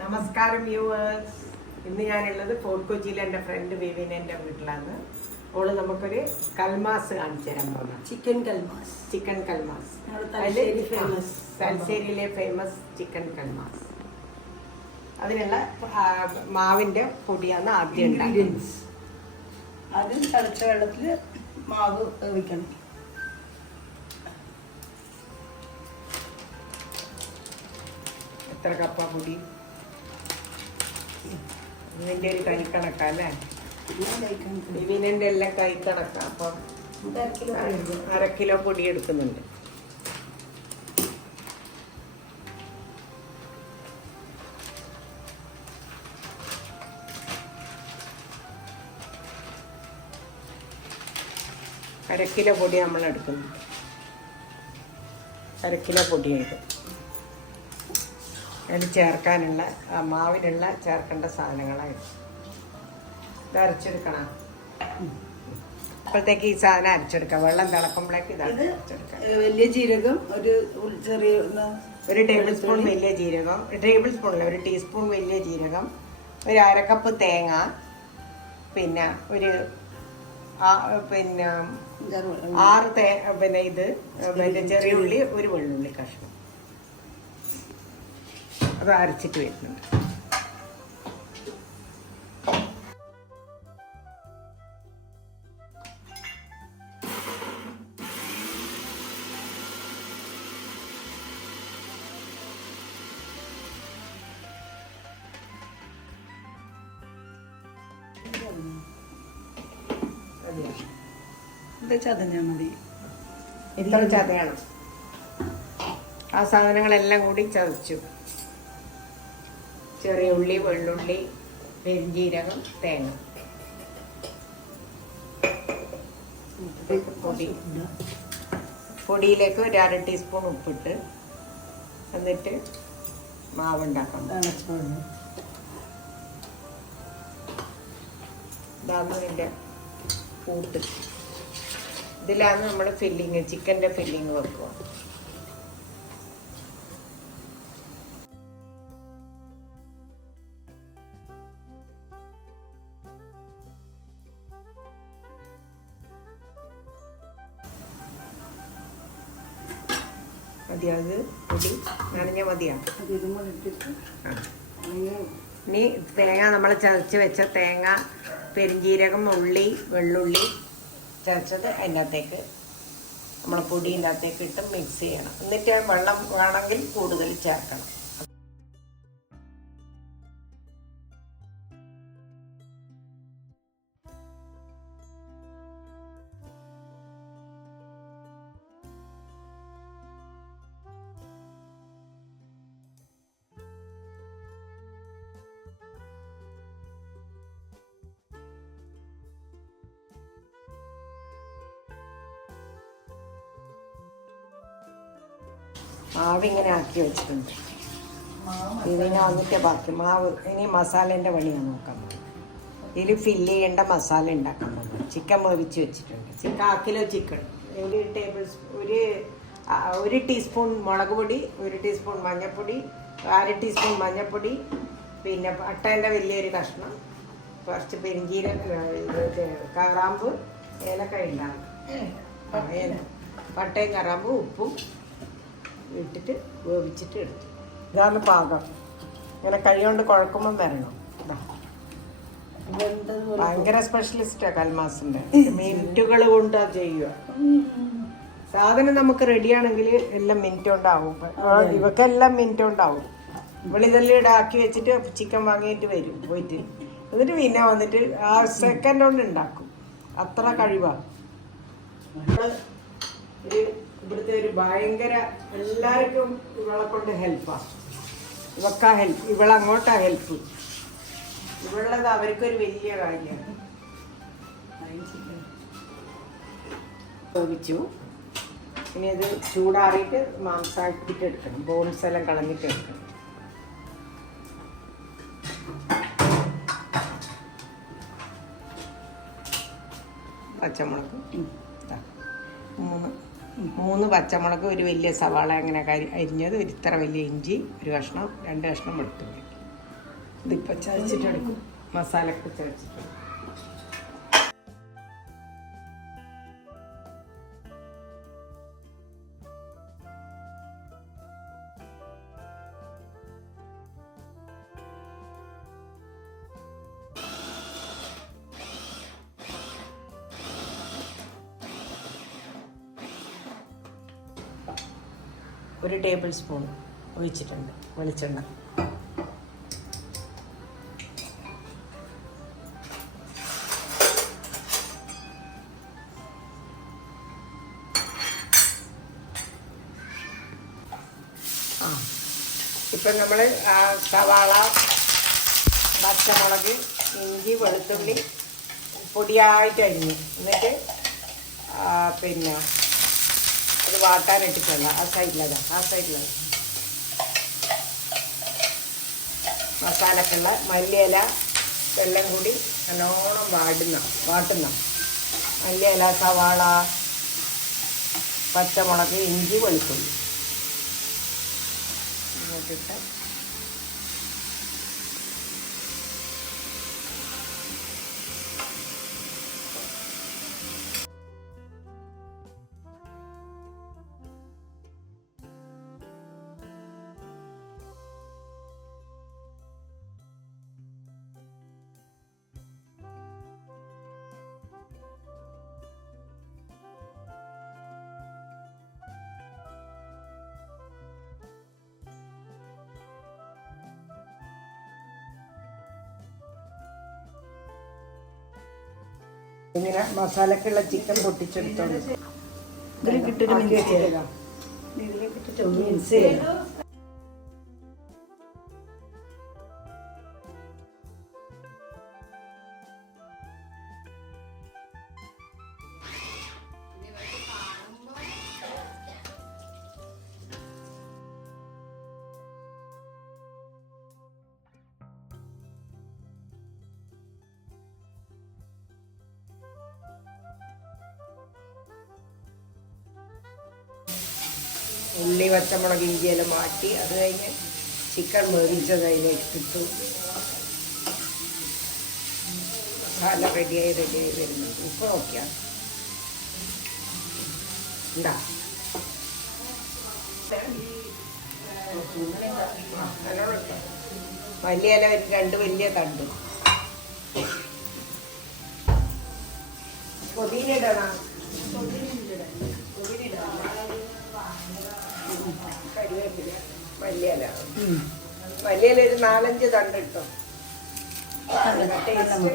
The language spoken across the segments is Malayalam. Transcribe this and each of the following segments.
നമസ്കാരം വ്യൂവേഴ്സ്. ഇന്ന് ഞാനുള്ളത് ഫോർട്ട് കൊച്ചിയിലെ എൻ്റെ ഫ്രണ്ട് വിവിനെ വീട്ടിലാണ്. അവള് നമുക്കൊരു കൽമാസ് കാണിച്ചു തരാൻ പോകണം. ചിക്കൻ കൽമാസ് തലശ്ശേരിയിലെ ഫേമസ് ചിക്കൻ കൽമാസ്. അതിനുള്ള മാവിൻ്റെ പൊടിയാണ് ആദ്യം ഉണ്ടാക്കുന്നത്. ആദ്യം തിളച്ച വെള്ളത്തിൽ മാവ് വേവിക്കണം. എത്ര കപ്പ പൊടി? ഇതിൻ്റെ ഒരു കൈ കണക്കല്ലേ? വിവിനെ എല്ലാം കൈ കണക്കാം. അപ്പം 1/2 കിലോ പൊടി എടുക്കുന്നുണ്ട്. അര കിലോ പൊടി നമ്മൾ എടുക്കുന്നു. 1/2 കിലോ പൊടിയായിട്ട് അതിൽ ചേർക്കാനുള്ള മാവിനുള്ള ചേർക്കേണ്ട സാധനങ്ങളായിരുന്നു. ഇത് അരച്ചെടുക്കണം. അപ്പോഴത്തേക്ക് ഈ സാധനം അരച്ചെടുക്കാം. വെള്ളം തിളക്കുമ്പോഴേക്ക് ഇത് അരച്ചെടുക്കാം. വലിയ ജീരകം, ഒരു ടേബിൾ സ്പൂൺ വലിയ ജീരകം, ടേബിൾ സ്പൂണില്ല, ഒരു ടീസ്പൂൺ വലിയ ജീരകം, ഒരു 1/2 കപ്പ് തേങ്ങ, പിന്നെ ഒരു 6 ഇത് ചെറിയ ഉള്ളി, ഒരു വെള്ളുള്ളി കഷ്ണം. അത് അരച്ചിട്ട് വരുന്നുണ്ട്. ചതഞ്ഞാൽ മതി. ഇത്ര ചതയണം. ആ സാധനങ്ങളെല്ലാം കൂടി ചതച്ചു. ചെറിയ ഉള്ളി, വെള്ളുള്ളി, പെരുംജീരകം, തേങ്ങ, പൊടിയിലേക്ക് ഒരു 1/2 ടീസ്പൂൺ ഉപ്പിട്ട് എന്നിട്ട് മാവുണ്ടാക്കാം. ഇതാണ് ഇതിൻ്റെ കൂട്ട്. ഇതിലാണ് നമ്മൾ ഫില്ലിങ്, ചിക്കൻ്റെ ഫില്ലിങ് വെക്കുക. മതിയാത് പൊടി നനഞ്ഞ മതിയാണ്. ഇനി തേങ്ങ നമ്മൾ ചതച്ച് വെച്ച തേങ്ങ, പെരുംജീരകം, ഉള്ളി, വെള്ളുള്ളി ചതച്ചത് അതിൻ്റെ അകത്തേക്ക് നമ്മൾ പൊടീൻ്റെ അകത്തേക്ക് ഇട്ട് മിക്സ് ചെയ്യണം. എന്നിട്ട് വെള്ളം വേണമെങ്കിൽ കൂടുതൽ ചേർക്കണം. മാവ് ഇങ്ങനെ ആക്കി വെച്ചിട്ടുണ്ട്. ഇതിനെ വന്നിട്ട് ബാക്കി മാവ് ഇനി മസാലേൻ്റെ പണിയാണ് നോക്കാൻ പോകുന്നത്. ഇതിൽ ഫില്ല് ചെയ്യേണ്ട മസാല ഉണ്ടാക്കാൻ പോകുന്നത്. ചിക്കൻ വേവിച്ച് വെച്ചിട്ടുണ്ട്. 1/4 കിലോ ചിക്കൻ, ഒരു ടീസ്പൂൺ മുളക് പൊടി, 1 ടീസ്പൂൺ മഞ്ഞൾപ്പൊടി, 1/2 ടീസ്പൂൺ മഞ്ഞൾപ്പൊടി, പിന്നെ പട്ടേൻ്റെ വലിയൊരു കഷ്ണം, കുറച്ച് കറാമ്പ്, ഏലക്കായ ഉണ്ടാകും, പട്ടയും കറാമ്പും ഉപ്പും ഇട്ടിട്ട് വേവിച്ചിട്ട് എടുത്തു. ഇതാണ് പാകം. ഇങ്ങനെ കൈ കൊണ്ട് കുഴക്കുമ്പം വരണം. ഭയങ്കര സ്പെഷ്യലിസ്റ്റാണ് കൽമാസിൻ്റെ. മിനിറ്റുകൾ കൊണ്ടാ ചെയ്യുക. സാധനം നമുക്ക് റെഡിയാണെങ്കിൽ എല്ലാം മിനിറ്റ് കൊണ്ടാവും. ഇവക്കെല്ലാം മിനിറ്റ് കൊണ്ടാവും. ഇവളിതെല്ലാം ഇടാക്കി വെച്ചിട്ട് ചിക്കൻ വാങ്ങിയിട്ട് വരും പോയിട്ട്. എന്നിട്ട് പിന്നെ വന്നിട്ട് ആ സെക്കൻഡ് കൊണ്ട് ഉണ്ടാക്കും. അത്ര കഴിവാണ്. ഇവിടുത്തെ ഒരു ഭയങ്കര എല്ലാവർക്കും ഇവളെ കൊണ്ട് ഹെൽപ്പാണ്. ഇവക്കാ ഹെൽപ്പ്, ഇവളങ്ങോട്ടാ ഹെൽപ്പ്. ഇവളുള്ളത് അവർക്കൊരു വലിയ കാര്യമാണ്. വേവിച്ചു. ഇനി അത് ചൂടാറിയിട്ട് മാംസാക്കിയിട്ട് എടുക്കണം. ബോൺസ് എല്ലാം കളഞ്ഞിട്ട് എടുക്കണം. പച്ചമുളക് 3 പച്ചമുളക്, ഒരു വലിയ സവാള അങ്ങനെ അരിഞ്ഞത്, ഒരു ഇത്ര വലിയ ഇഞ്ചി, ഒരു കഷ്ണം, 2 കഷ്ണം വെളുത്തുള്ളി. ഇതിപ്പോൾ ചതച്ചിട്ടെടുക്കും. മസാലയൊക്കെ ചതച്ചിട്ട് ഒരു ടേബിൾ സ്പൂൺ ഒഴിച്ചിട്ടുണ്ട് വെളിച്ചെണ്ണ. ഇപ്പം നമ്മൾ സവാള, പച്ചമുളക്, ഇഞ്ചി, വെളുത്തുള്ളി പൊടിയായിട്ട് അരിഞ്ഞു. എന്നിട്ട് പിന്നെ അത് വാട്ടാനിട്ടിട്ടല്ല, ആ സൈഡിലത് മസാലക്കുള്ള മല്ലിയില വെള്ളം കൂടി നല്ലോണം വാട്ടുന്ന മല്ലിയില, സവാള, പച്ചമുളക്, ഇഞ്ചി, വെളുത്തുള്ളി ഇങ്ങോട്ടിട്ട് ഇങ്ങനെ മസാലക്കുള്ള ചിക്കൻ പൊട്ടിച്ചെടുത്തോണ്ട് ഇതിലേക്കിട്ടൊരു മിക്സ് ചെയ്യാം. ഇതിലേക്കിട്ടിട്ട് ഒന്ന് മിക്സ് ചെയ്യാം. ഉള്ളി, പച്ചമുളക്, ഇഞ്ചിയെല്ലാം മാറ്റി അത് കഴിഞ്ഞ് ചിക്കൻ വേവിച്ചത് അതിലേക്ക് ഇട്ടു. മസാല റെഡിയായി വരുന്നു. ഉപ്പ് നോക്കിയാൽ ഉണ്ടാ വലിയ ഇല 2 വലിയ തണ്ട്. പൊതിന ഇടണം. കരിവേപ്പില, മല്ലിയില ഒരു 4-5 തണ്ട് ഇട്ടു. ടേസ്റ്റ്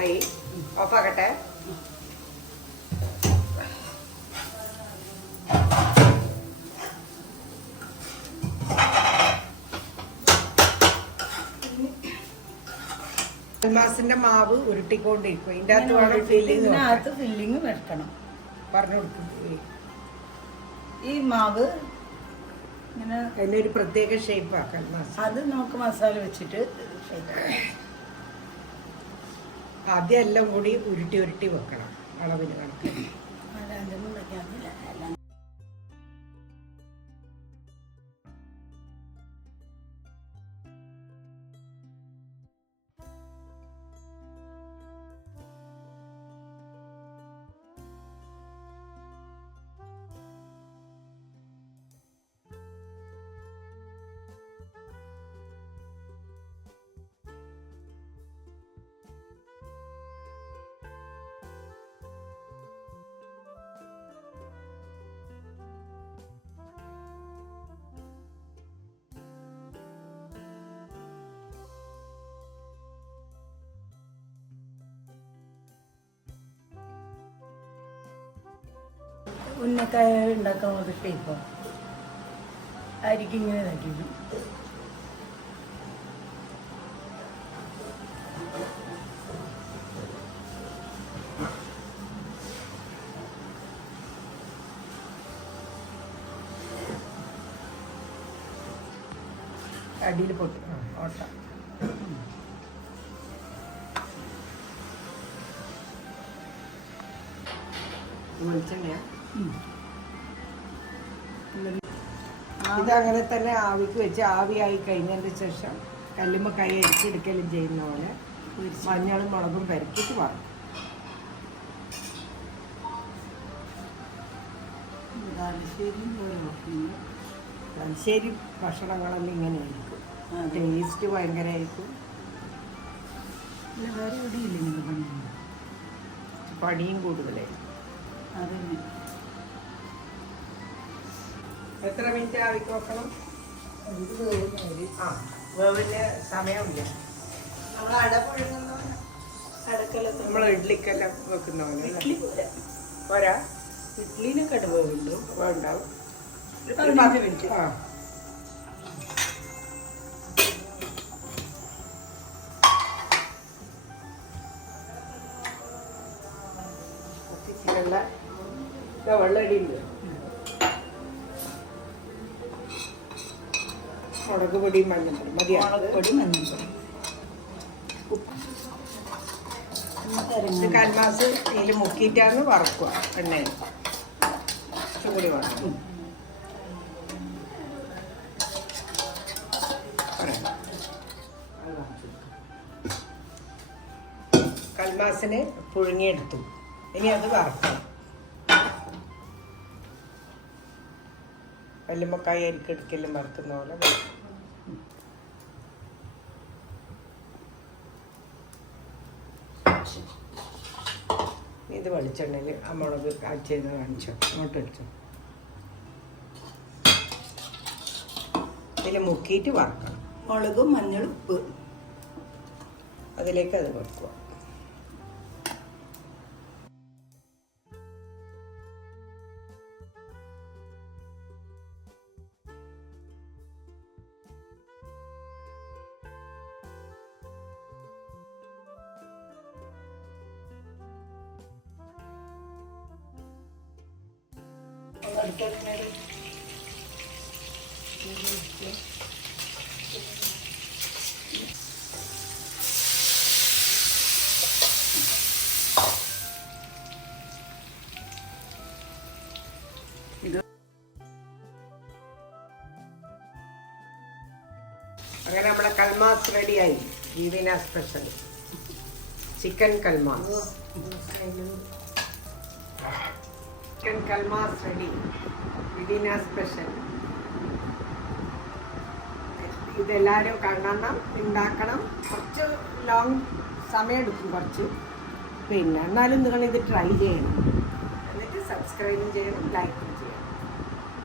ആയി. ഓഫാക്കട്ടെ. മാസിന്റെ മാവ് ഉരുട്ടിക്കൊണ്ടിരിക്കും. ഇതിന്റെ അകത്ത് വേണം ഫില്ലിങ് വെക്കണം. പറഞ്ഞു കൊടുക്കും. ഈ മാവ് ഇങ്ങനെ അതിനൊരു പ്രത്യേക ഷേപ്പ് ആക്കാൻ അത് നമുക്ക് മസാല വെച്ചിട്ട് ആദ്യം എല്ലാം കൂടി ഉരുട്ടി വെക്കണം അളവിന് കണക്ക്. ഉന്നക്കായ ഉണ്ടാക്കാൻ വന്നിട്ട് ഇപ്പോൾ അരിക്കിങ്ങനെ ഇതാക്കിയിരുന്നു. അടിയിൽ പൊട്ടി ഓട്ട. വെളിച്ചെണ്ണയാ. ഇതങ്ങനെ തന്നെ ആവിക്ക് വെച്ച് ആവിയായി കഴിഞ്ഞതിന് ശേഷം കല്ലുമ്മ കൈ അരിച്ചെടുക്കലും ചെയ്യുന്ന പോലെ മഞ്ഞളും മുളകും പെരക്കിയിട്ട് വറക്കും. തലശ്ശേരി ഭക്ഷണങ്ങളെല്ലാം ഇങ്ങനെയായിരിക്കും. ടേസ്റ്റ് ഭയങ്കരമായിരിക്കും. വേറെ എവിടെയില്ല ഇങ്ങനെ പണി. പണിയും കൂടുതലായിരിക്കും. അതന്നെ. എത്ര മിനിറ്റ് ആവിക്ക് വെക്കണം? ആ, വേവിന് സമയമില്ല. നമ്മൾ അട പുഴുങ്ങുന്ന അടക്കലത്ത് നമ്മൾ ഇഡ്ലിക്കെല്ലാം വെക്കുന്ന പോലെ ഇഡ്ഡലി പോലെ. പോരാ, ഇഡ്ഡലിനൊക്കെ അട വേവുണ്ട്. വേണ്ടാവും. ഒരു 15 മിനിറ്റ്. ആ, വെള്ളം ഇടിയില്ല. മുളക് പൊടിയും മഞ്ഞൾപ്പൊടി മതിയാണ്. മുളക് പൊടി, മഞ്ഞൾപ്പൊടി, ഉപ്പ്. ഇത് കൽമാസ് ഇതിൽ മുക്കിയിട്ടാണ് വറക്കുക. എണ്ണയിൽ ചൂടി വറക്കും. കൽമാസിന് പുഴുങ്ങിയെടുത്തു. ഇനി അത് വറക്കണം. കല്ലുമ്മക്കായ അരിക്കെടുക്കലും വറക്കുന്ന പോലെ വറക്കും. ഇത് വെളിച്ചെണ്ണയിൽ ആ മുളക് കാച്ചത് കാണിച്ചു അങ്ങോട്ട് വെച്ചു. ഇതിൽ മുക്കിയിട്ട് വറക്കണം. മുളകും മഞ്ഞളും ഉപ്പ് അതിലേക്ക് അത് വെക്കുക. അങ്ങനെ നമ്മുടെ കൽമാസ് റെഡിയായി. ജീവീന സ്പെഷ്യൽ ചിക്കൻ കൽമാസ്. ചിക്കൻ കൽമാസ് റെഡി. ജീവീന സ്പെഷ്യൽ. ഇതെല്ലാവരും കാണണം, ഉണ്ടാക്കണം. കുറച്ച് ലോങ് സമയമെടുക്കും കുറച്ച്. പിന്നെ എന്നാലും നിങ്ങളിത് ട്രൈ ചെയ്യണം. എന്നിട്ട് സബ്സ്ക്രൈബും ചെയ്യണം, ലൈക്കും ചെയ്യണം.